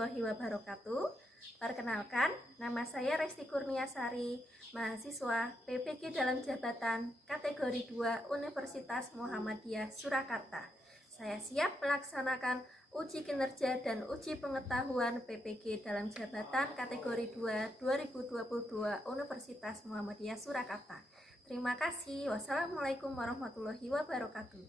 warahmatullahi wabarakatuh. Perkenalkan, nama saya Resti Kurniasari, mahasiswa PPG dalam jabatan kategori 2 Universitas Muhammadiyah Surakarta. Saya siap melaksanakan uji kinerja dan uji pengetahuan PPG dalam jabatan kategori 2 2022 Universitas Muhammadiyah Surakarta. Terima kasih. Wassalamualaikum warahmatullahi wabarakatuh.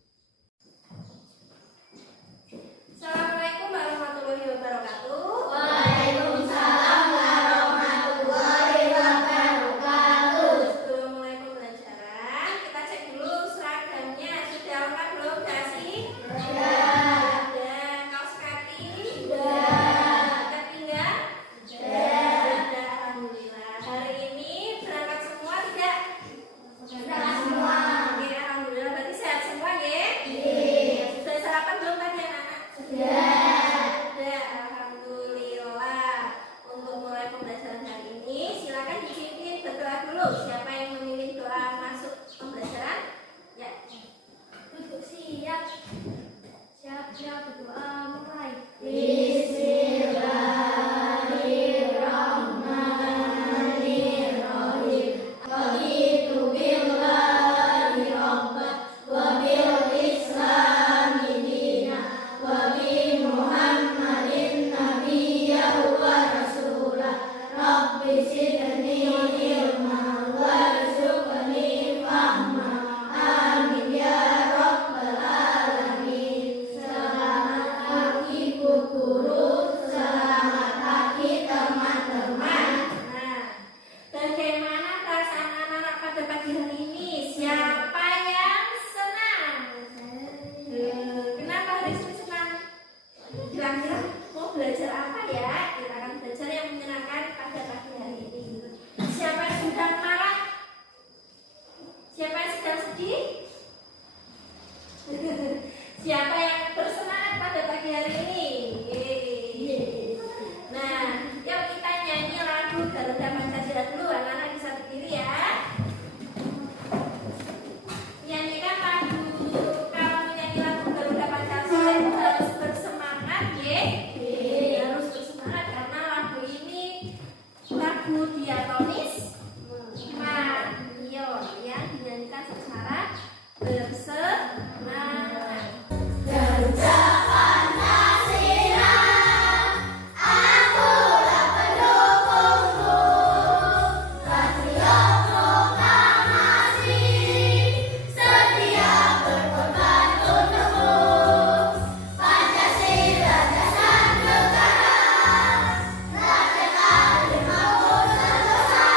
Assalamualaikum warahmatullahi wabarakatuh. Waalaikumsalam warahmatullahi wabarakatuh. Sebelum mulai pembelajaran, kita cek dulu seragamnya sudah lengkap belum, Dasi? Sudah. Ada kaos kaki? Sudah. Ikat pinggang? Sudah. Sudah, alhamdulillah. Hari ini berangkat semua tidak? Sudah semua. Oke, alhamdulillah. Berarti sehat semua ya? Iya. Sudah sarapan belum tadi anak-anak? Sudah. Sudah, alhamdulillah. Untuk mulai pembelajaran hari ini, silakan dipimpin berdoa dulu. Siapa yang memilih doa masuk pembelajaran? Ya. Duduk siap. Siap-siap berdoa mulai. Bismillahirrahmanirrahim. Raditu billahi rabban wa bil islami dinan wa bi Muhammadin nabiyyan wa rasulah. Rabbi zidni ilman warzuqni fahma. Amin ya rabbal alamin. Selamat pagi Bu Guru, selamat pagi teman-teman. Nah, bagaimana perasaan anak-anak pada pagi hari ini? Siapa yang senang? Kenapa hari ini senang? Kira-kira mau belajar apa ya? Kita akan belajar yang menyenangkan pada pagi hari ini. Siapa yang sedang marah? Siapa yang sedang sedih? Siapa yang bersemangat pada pagi hari ini? Nah, yuk kita nyanyi lagu Garuda Pancasila dulu. Anak-anak bisa berdiri ya. Nyanyikan lagu. Kalau menyanyi lagu Garuda Pancasila itu harus bersemangat ya. Harus bersemangat karena lagu ini lagu diatonis Madiun yang dinyanyikan secara bersemangat. Garuda Pancasila, akulah pendukungmu, patriot proklamasi, setia berkorban untukmu. Pancasila dasar negara, rakyat adil maupun sentosa,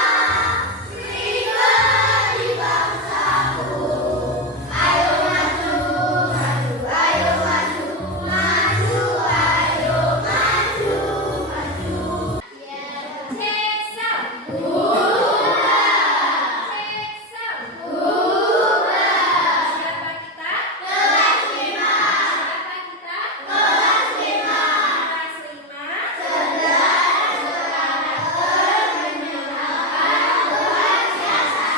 pribadi bangsaku. Ayo maju, maju, ayo maju, maju, ayo maju, maju. Ceksa, Bubar, ceksa. bubar. Siapa kita? Kelas 5, Siapa kita? kelas 5. Kelas 5. Cerdas, cerdas, bermenyenangkan, luar biasa.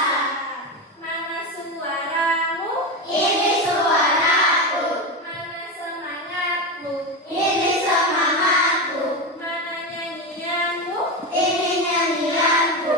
Mana suaramu? Ini suaraku, Mana semangatmu? ini semangatku, Mana nyanyianmu? ini nyanyianku.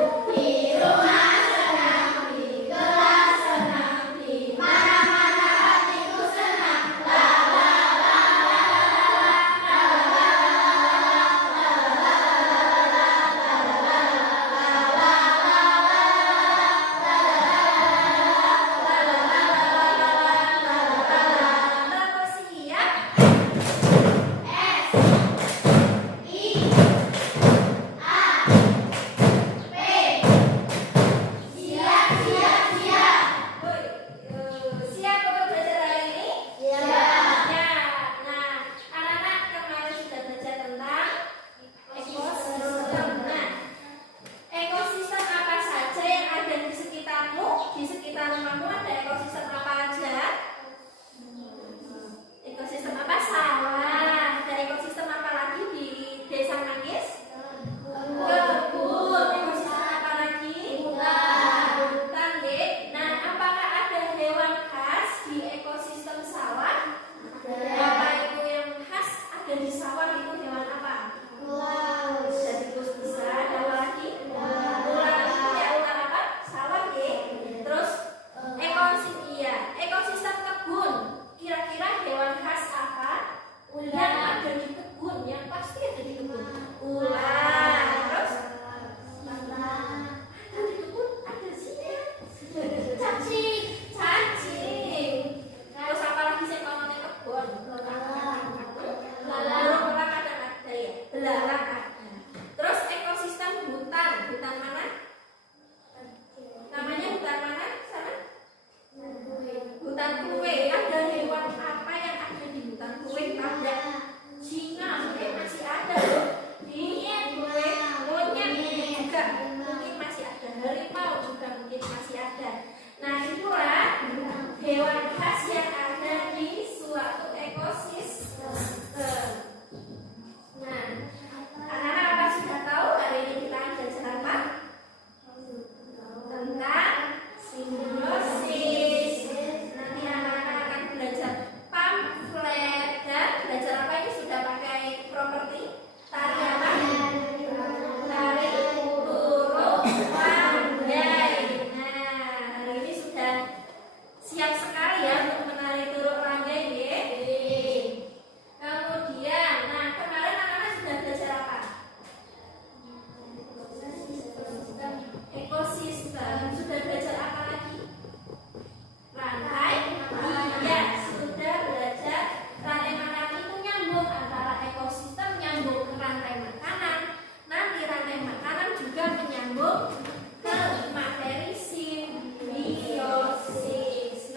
nyambung ke materi simbiosis.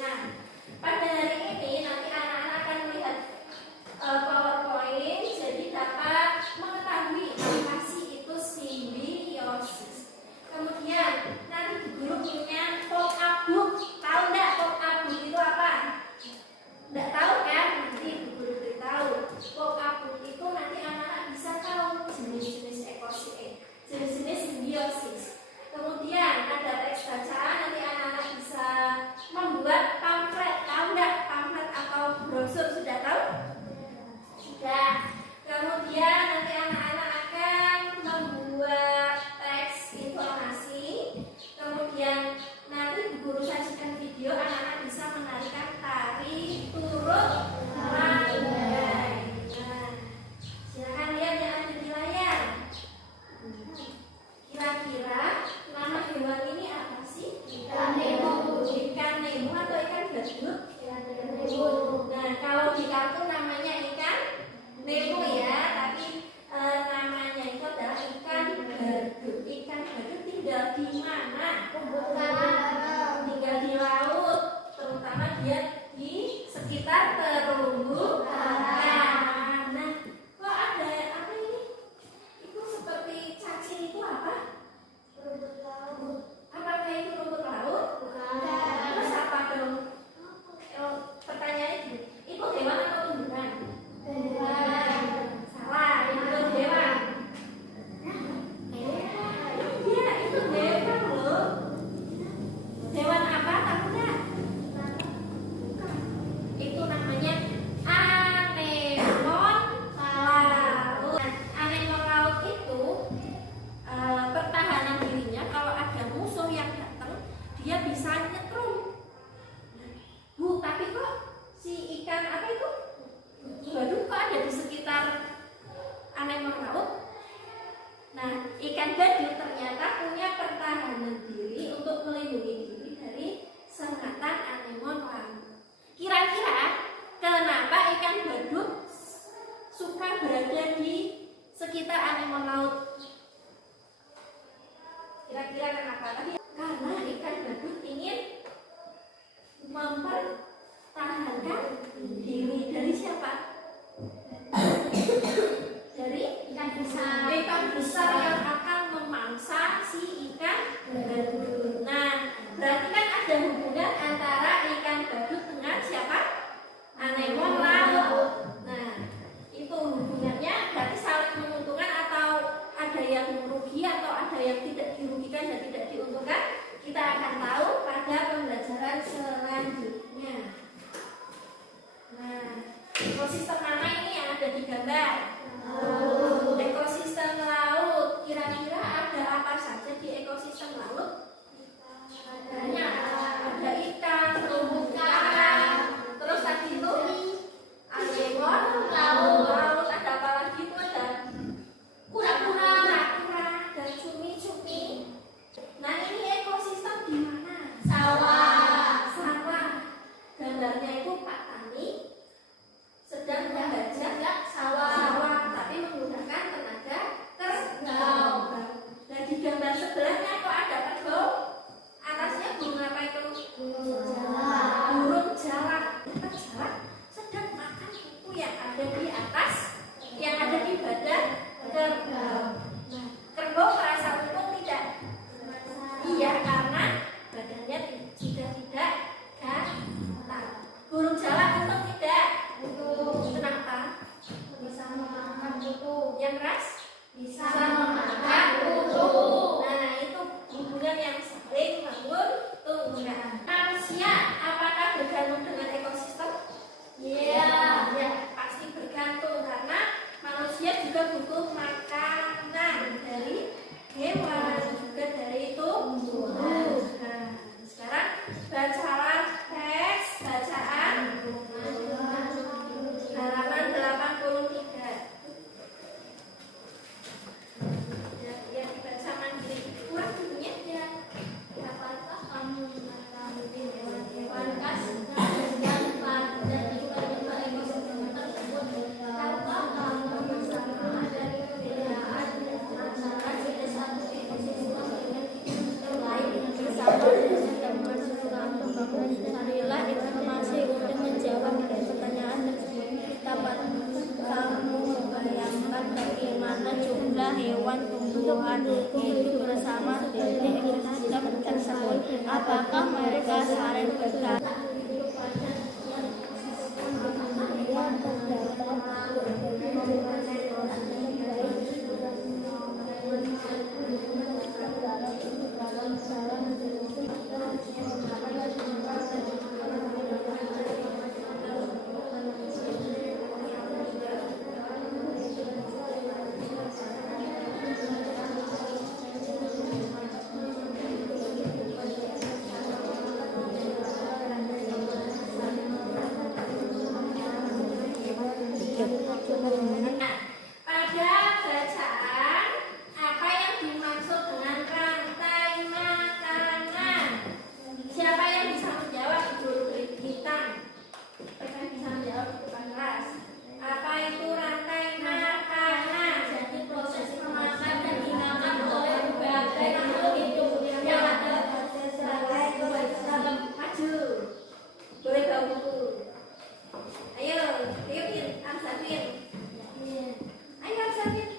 Nah, pada hari ini nanti anak-anak akan melihat PowerPoint, jadi dapat mengetahui apa sih itu simbiosis. Kemudian nanti di guru punya pop-up book. Tahu nggak pop-up book itu apa? Nggak tahu kan? Nanti di guru beritahu. Pop-up book itu nanti anak-anak bisa tahu jenis-jenis jenis-jenis simbiosis. Kemudian ada teks bacaan, nanti anak-anak bisa membuat pamflet. Tahu nggak pamflet atau brosur? Sudah tahu? Sudah. Kemudian nanti anak-anak akan membuat teks informasi. Kemudian nanti guru sajikan video, anak-anak bisa menarikan tari turut landai. Nah, silakan lihat yang ada di layar. Kira-kira nama hewan ini apa sih? Ikan nemo. Ikan nemo atau ikan badut? Nah, kalau di kartun namanya ikan nemo ya, tapi namanya itu adalah ikan badut. Ikan badut tinggal di mana? Tinggal di laut, terutama dia di sekitar terumbu karang. Nah, kok ada apa ini? Itu seperti cacing itu apa? Apakah itu rumput laut? Terus apa dong? Pertanyaannya gini, itu hewan atau tumbuhan? Salah, itu hewan. Iya, itu hewan loh. Hewan apa? Tahu nggak? Itu namanya anemon laut. Nah, anemon laut itu pertahanan dirinya kalau ada musuh yang datang, dia bisa nyetrum. Bu, tapi kok si ikan apa itu? Badut kok ada di sekitar anemon laut? Nah, ikan badut ternyata punya pertahanan diri untuk melindungi diri dari sengatan anemon laut. Kira-kira kenapa ikan badut suka berada di sekitar anemon laut? Kira-kira kenapa? Karena ikan badut ingin mempertahankan diri dari siapa? Dari ikan besar. Ikan besar yang akan memangsa si ikan badut. Nah, berarti kan ada hubungan antara ikan badut dengan siapa? Anemon laut. Nah, itu hubungannya berarti saling menguntungkan atau ada yang merugi atau ada yang tidak dirugikan dan tidak diuntungkan? Kita akan tahu pada pembelajaran selanjutnya. Nah, ekosistem mana ini yang ada di gambar? Ekosistem laut. Kira-kira ada apa saja di ekosistem laut? Banyak. Ada ikan, terumbu karang, terus tadi itu anemon laut. Ada apa lagi itu? Ada kura-kura dan cumi-cumi. Nah, ini ekosistem di mana? Sawah. Gambarnya itu Pak Tani sedang membajak sawah, tapi menggunakan tenaga kerbau. Dan di gambar sebelahnya kok ada kerbau? Atasnya burung apa itu? Burung jalak. Jalak sedang makan kuku yang ada di atas, yang ada di badan kerbau. Nah, kerbau merasa untung tidak? Iya, karena badannya sudah tidak gatal. Burung jalak untung tidak? Kenapa? Bisa memakan kutu. Yang keras? Bisa memakan kutu. Nah, itu hubungan yang saling menguntungkan. Manusia apakah bergantung dengan ekosistem? Iya, ya, pasti bergantung karena manusia juga butuh makanan dari hewan, juga dari tumbuhan. saling bergantung. Pada bacaan, apa yang dimaksud dengan rantai makanan? Siapa yang bisa menjawab? Guru beri hitam. Siapa yang bisa menjawab di depan kelas? Apa itu rantai makanan? Jadi proses memakan dan dimakan oleh berbagai makhluk hidup yang ada sebagai ekosistem. Maju. Boleh bawa buku. Ayo, Pin, Amsafin. Ayo Amsafin.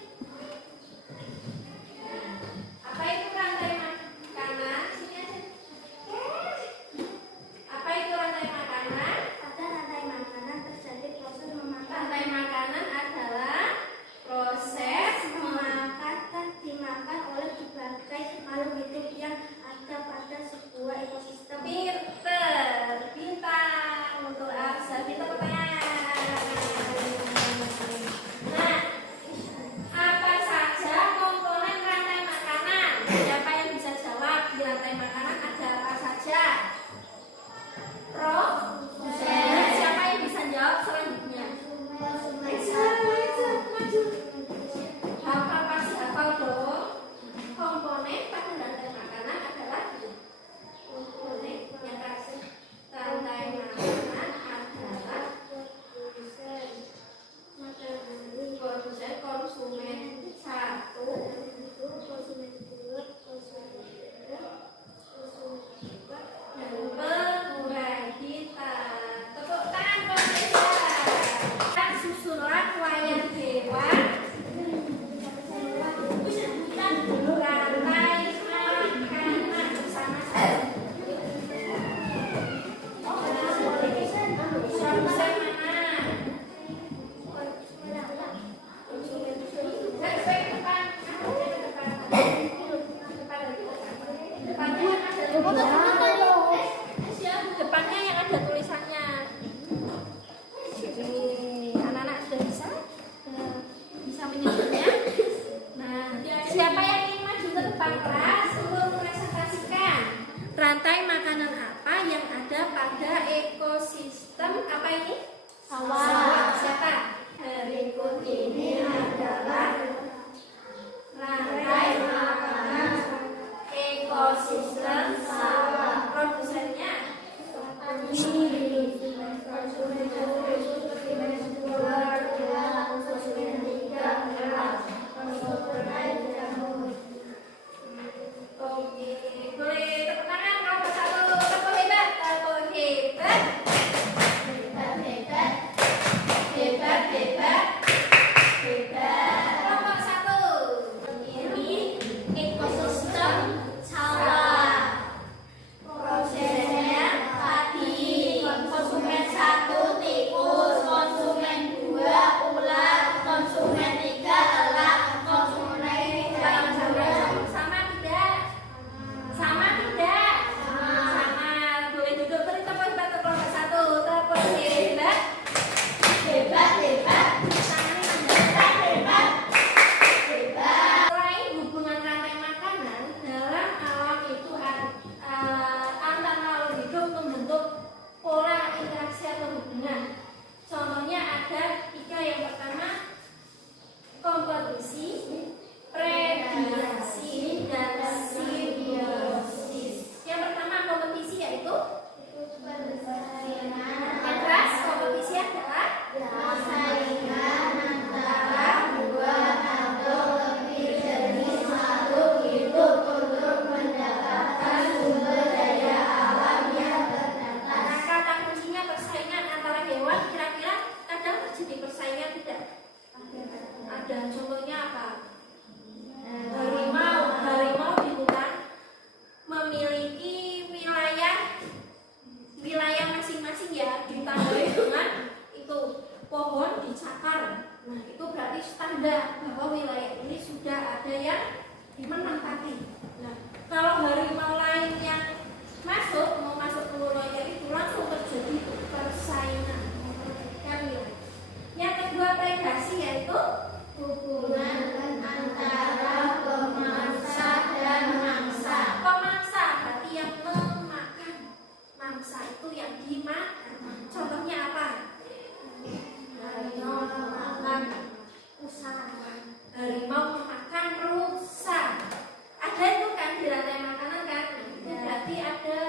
Apa itu rantai makanan? Sini aja. Apa itu rantai makanan? Pada rantai makanan terjadi proses memakan Rantai makanan adalah proses memakan dan dimakan oleh berbagai makhluk hidup yang ada pada sebuah ekosistem. Pinter, bintang untuk Amsafin, tepuk tangan. Nah, apa saja komponen rantai makanan? Siapa yang bisa jawab? Di rantai makanan ada apa saja? Roh? Siapa yang bisa jawab selanjutnya? Maju. Hafal, pasti hafal dong. Komponen pada rantai makanan adalah komponen yang kasih rantai makanan adalah produsen, konsumen, satu, pengurang kita. Tepuk tangan pemirsa. Dan susunan wayang hewan. Rantai makanan sama-sama. Produsen mana? Depannya yang ada tulisannya. Jadi anak-anak sudah bisa menyebutnya. Nah, siapa yang ingin maju ke depan kelas untuk mempresentasikan rantai makanan apa yang ada pada ekosistem apa ini? Sawah. Siapa? Berikut ini adalah Rantai makanan ekosistem sawah. Produsennya oke, boleh tepuk tangan kelompok satu. Tepuk hebat, tepuk hebat. Hebat. Kelompok satu. Ini ekosistem sawah. menang tadi. Nah, kalau harimau lain yang mau masuk ke wilayah itu langsung terjadi persaingan, memperebutkan wilayah. Yang kedua predasi yaitu hubungan antara pemangsa dan mangsa. Pemangsa berarti yang memakan, mangsa itu yang dimakan. Contohnya apa? Harimau memakan Rusa. Harimau memakan rusa. Ada itu kan di rantai makanan kan? Berarti ada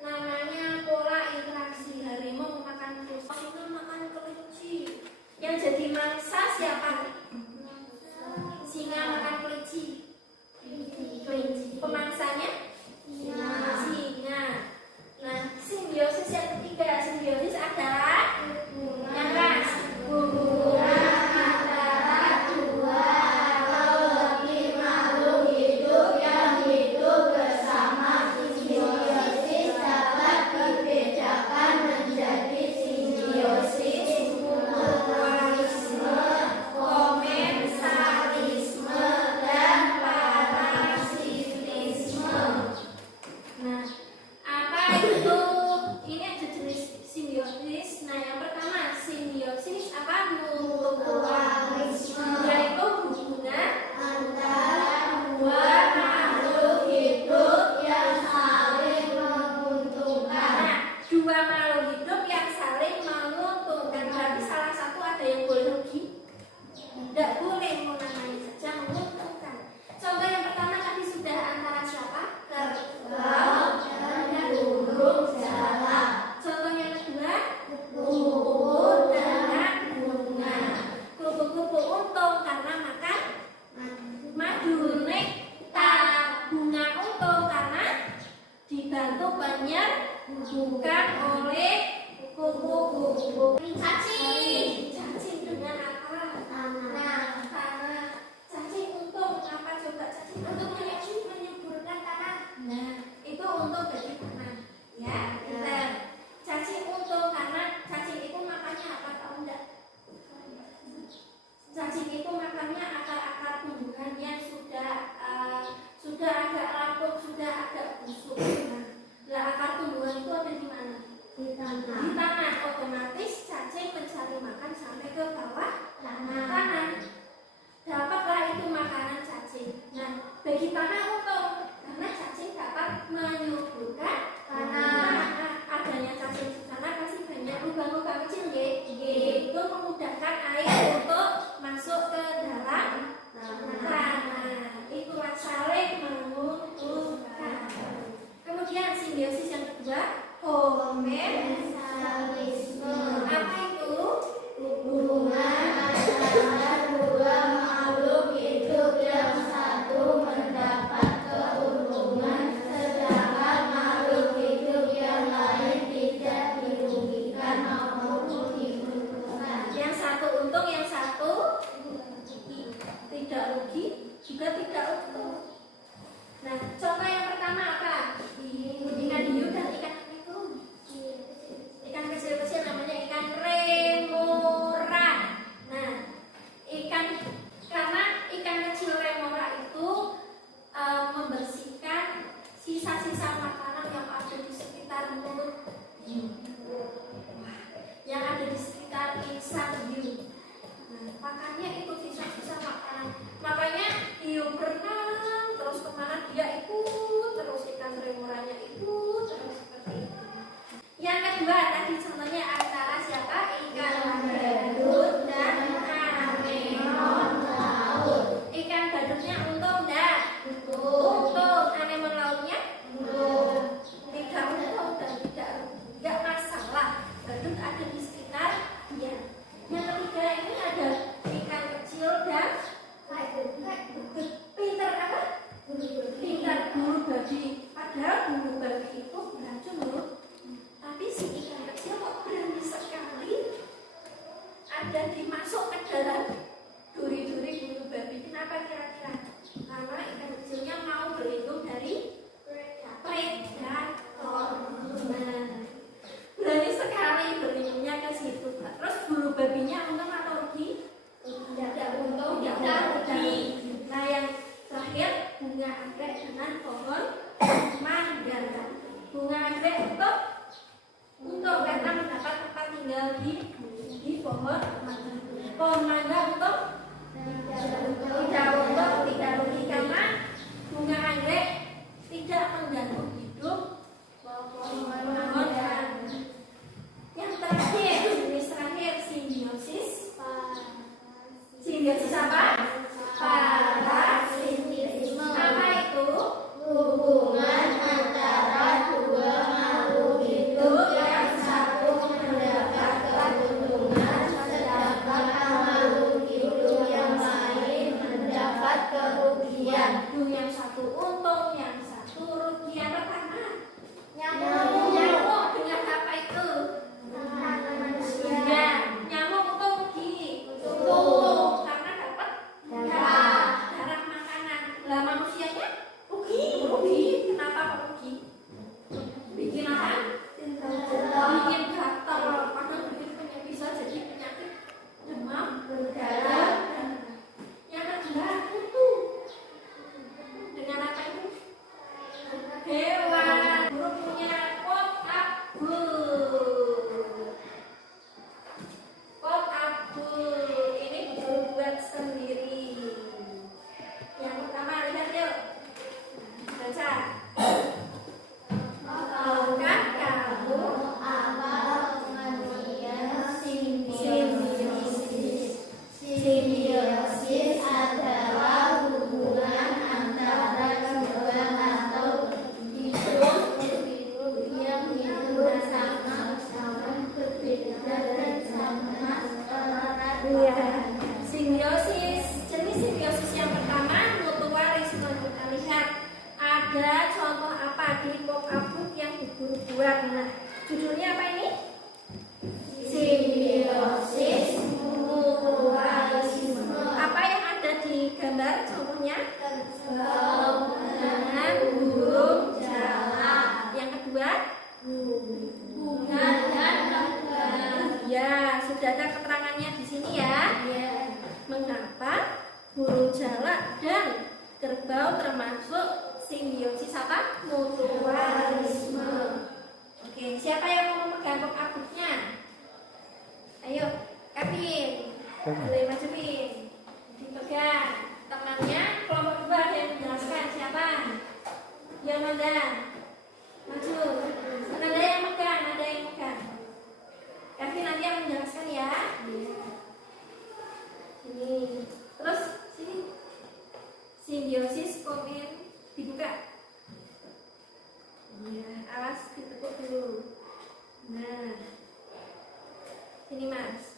namanya pola interaksi. Harimau memakan rusa, singa makan kelinci. Yang jadi mangsa siapa? Singa makan kelinci. Kelinci. Pemangsanya? Singa. Nah, simbiosis yang ketiga, simbiosis adalah yang keras. hubungan antara dua atau lebih makhluk hidup yang hidup bersama. Simbiosis dapat dibedakan menjadi simbiosis mutualisme, komensalisme, dan parasitisme. Nah, apa itu? Ini ada jenis simbiosis. Nah, yang pertama simbiosis apa? Mutualisme, Yaitu hubungan antara dua makhluk hidup yang saling menguntungkan. Nah, dua makhluk hidup yang saling menguntungkan. Berarti salah satu ada yang boleh rugi? Tidak boleh, mau namanya saja menguntungkan. Contoh yang pertama tadi sudah antara siapa? Kerbau Dan burung jalak, Contoh yang kedua, kupu dengan bunga, kupu-kupu untung karena makan madu. Nektar. Bunga untung karena dibantu penyerbukan oleh kupu-kupu. Cacing dengan apa? tanah, Tanah. Cacing untung apa coba? Cacing untuk menyuburkan tanah. Nah, itu untung bagi tanah. Ya, kita cacing untung karena cacing itu makannya apa, tahu enggak? Cacing itu makannya akar-akar tumbuhan yang sudah agak lapuk, sudah agak busuk. Nah, akar tumbuhan itu ada di mana? di Di tanah, tanah. Otomatis cacing mencari makan sampai ke bawah tanah, tanah. Dapatlah itu makanan cacing. Nah, bagi tanah untung karena cacing dapat menyuburkan tanah. Adanya cacing di sana pasti banyak lubang-lubang kecil, itu memudahkan air untuk masuk ke dalam tanah. Itulah saling menguntungkan. Kemudian simbiosis yang kedua, komensalisme, apa itu? hubungan antara dua makhluk hidup yang satu mendapat keuntungan sedangkan makhluk hidup yang lain tidak dirugikan maupun diuntungkan. Yang satu untung, yang satu tidak rugi, juga tidak untung. Nah, contoh yang pertama apa? Ikan hiu dan ikan apa itu? Ikan kecil-kecil namanya ikan remora. Nah, karena ikan kecil remora itu membersihkan sisa-sisa makanan yang ada di sekitar mulut hiu. Yang ada di sekitar insang hiu. Nah, makanya itu sisa-sisa makanan. Makanya hiu berenang terus kemana dia ikut, terus ikan remoranya ikut, terus seperti itu. Yang kedua tadi contohnya antara siapa? Ikan badut dan anemon laut. Ikan badutnya untung enggak? Untung. Anemon lautnya? Tidak untung dan tidak masalah. Badut ada di sekitar dia. Yang ketiga ini ada ikan kecil dan ada contoh apa di pop-up book yang Bu Guru buat? Nah, judulnya apa ini? Simbiosis mutualisme. Apa yang ada di gambar contohnya? Dengan burung jalak. Yang kedua? Bunga dan kembang. Ya, sudah ada keterangannya di sini ya. Mengapa burung jalak dan kerbau termasuk simbiosis apa? Mutualisme. Oke, siapa yang mau memegang pop-up book-nya? Ayo, Kevin. Boleh majuin. Dipegang. Temannya kelompok 2 ada yang menjelaskan. Siapa? Yonanda. Maju. Yonanda yang megang, ada yang megang. Kevin nanti yang menjelaskan ya. Ini. Terus sini. Simbiosis komen dibuka. Ya, awas ditekuk dulu. Nah, sini Mas.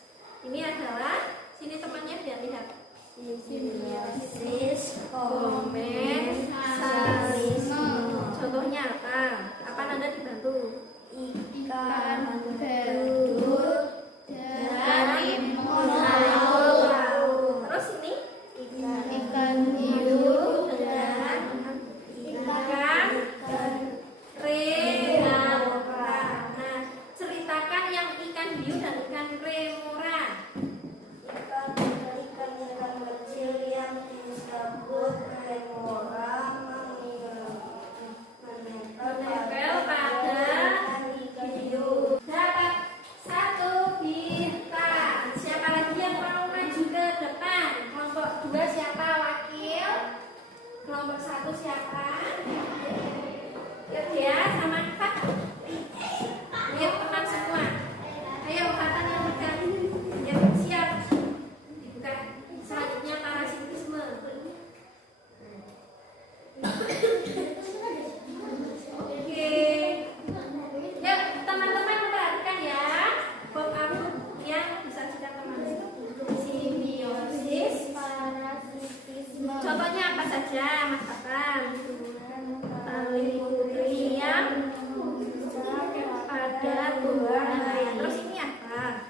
Ini adalah sini temannya biar lihat. Simbiosis komensalisme. Contohnya apa? Apa Nanda dibantu? Ikan berdur dari laut. Terus ini Ikan hiu dengan ikan remora. Nah, ceritakan yang ikan hiu dan ikan remora. Ikan kecil yang disebut remora Menempel pada hiu. Dapat 1 bintang. Siapa lagi yang mau maju ke depan? Kelompok 2 siapa wakil? Kelompok 1 siapa? Lihat ya, sama Fat. Lihat teman semua. Ayo Fatan yang megang. Ya, siap. Dibuka. Selanjutnya parasitisme. Oke. Yuk, teman-teman perhatikan ya. Pop-up yang disajikan teman. Simbiosis. Contohnya apa saja, Mas Fatan? Tali putri yang ada tumbuhan. Terus ini apa?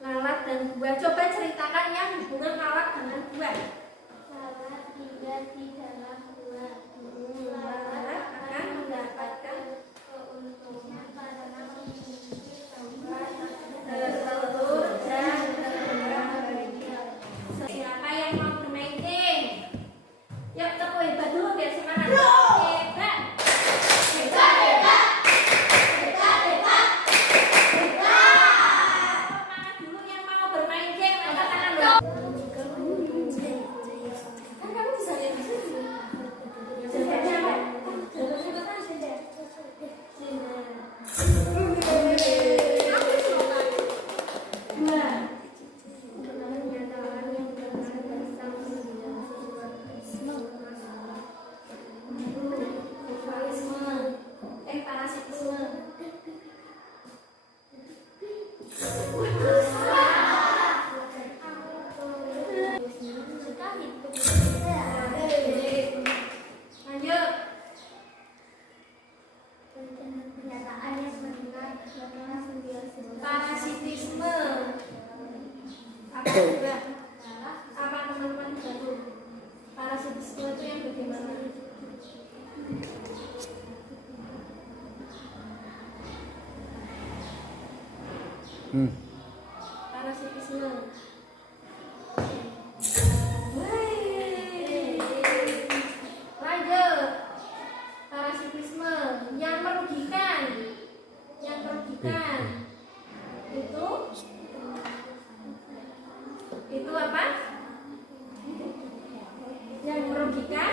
Lalat dan buah. Coba ceritakan yang hubungan lalat dengan buah. Lalat akan mendapatkan telur dan kembang. Siapa yang mau bermain game? Yuk, tepuk hebat dulu biar semangat. Hebat. Hebat, hebat. Hebat, hebat. Hebat. Semangat dulu yang mau bermain game. Angkat tangan dong. Kan kamu bisa lihat di sini. Siapa? Siapa? Parasitisme. Lanjut. Parasitisme. Apa juga? Apa teman-teman bantu? Parasitisme itu yang bagaimana? Parasitisme. Lanjut. Parasitisme yang merugikan. Yang merugikan. Itu apa? Yang merugikan.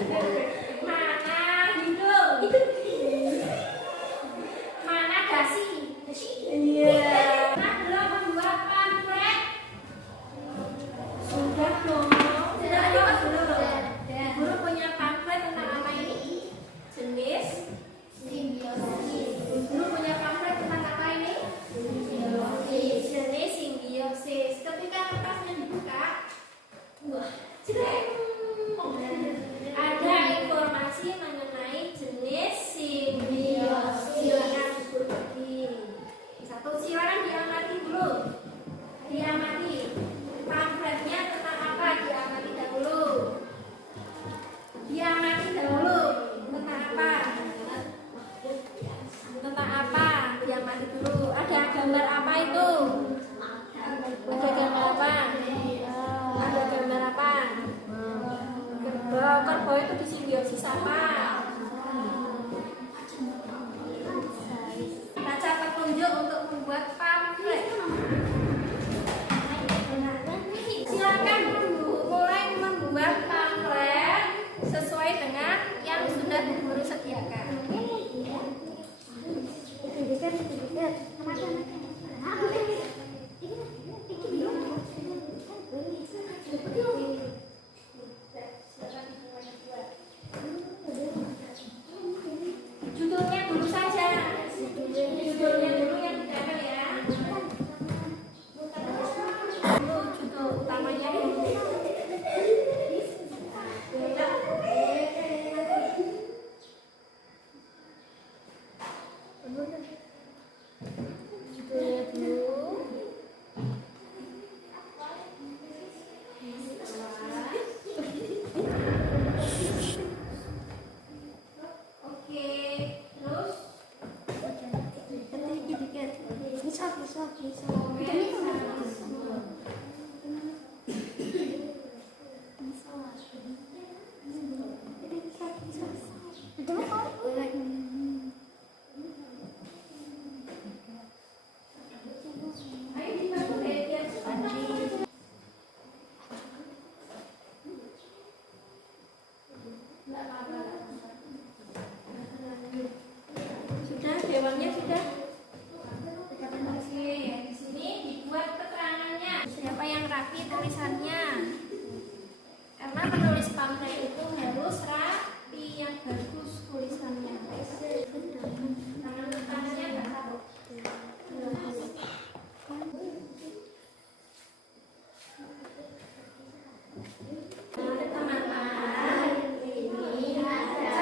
Mana hidung? Mana dasi? Iya. Mana belum membuat pamflet? Sudah dong. Sudah kok belum? Guru punya pamflet tentang apa ini? Jenis. Guru punya pamflet tentang apa ini? Jenis simbiosis. Ketika kertasnya dibuka, wah, jreng. Ada informasi mengenai jenis simbiosis. Silakan diikuti. Satu, silakan diamati dulu. Diamati. Pamfletnya tentang apa? Diamati dahulu. Diamati dahulu. Tentang apa? Tentang apa? Diamati dulu. Ada gambar apa itu? Ada gambar apa? Ada gambar apa? Kerbau. Kerbau itu disimbiosis apa? Baca petunjuk untuk membuat pamflet. Silakan mulai membuat pamflet sesuai dengan yang sudah guru sediakan. Judulnya dulu saja. Judulnya dulu yang didapat ya. Judul utamanya dulu. Judulnya dulu. Oke, terus ayo dibantu deh biar cepat. Enggak apa-apa. Sudah, dewannya sudah. Oke, di sini dibuat keterangannya. Siapa yang rapi tulisannya? Karena penulis pamflet itu harus rapi, yang bagus tulisannya. Tangannya nggak tahu. Teman-teman, ini ada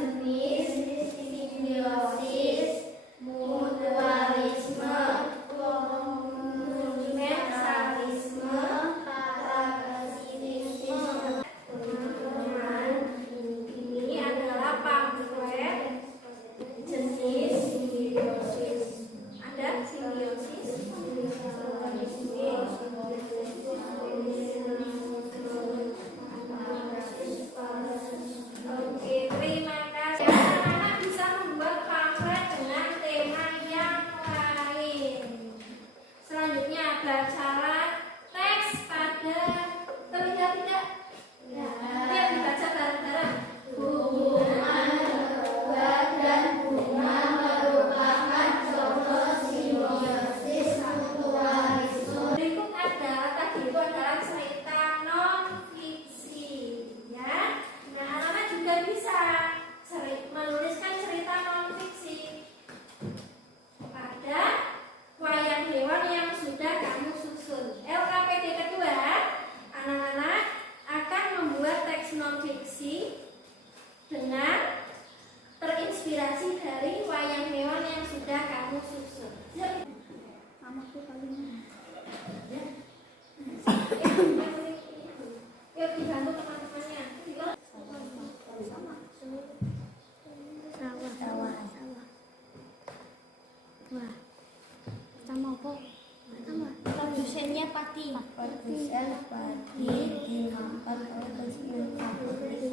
jenis simbiosis, mutualisme, universalisme, parasitisme. Teman-teman, ini adalah pamflet jenis simbiosis. Ada simbiosis. Oke, terima kasih. Anak-anak bisa membuat pamflet dengan tema yang lain. Selanjutnya, bacalah teks pada terlihat tidak? Yuk dibaca bareng-bareng. Hubungan keluarga dan bunga merupakan contoh simbiosis mutualisme. Berikut adalah tadi itu adalah cerita non fiksi, ya. Nah, anak-anak juga bisa menuliskan cerita non fiksi pada wayang hewan yang sudah kamu susun. LKPD kedua, anak-anak akan membuat teks non fiksi dengan terinspirasi dari wayang hewan yang sudah kamu susun. Yuk dibantu teman-temannya. Produsennya padi.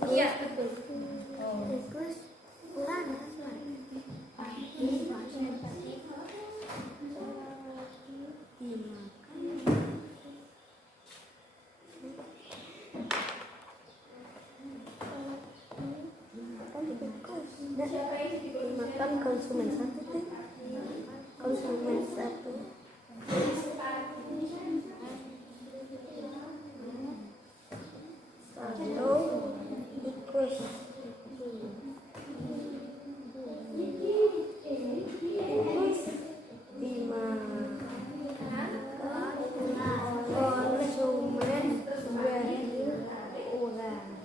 Iya, betul. makan konsumen satu teh. Konsumen satu. Satu tikus. Tikus 5. Konsumen 2 orang.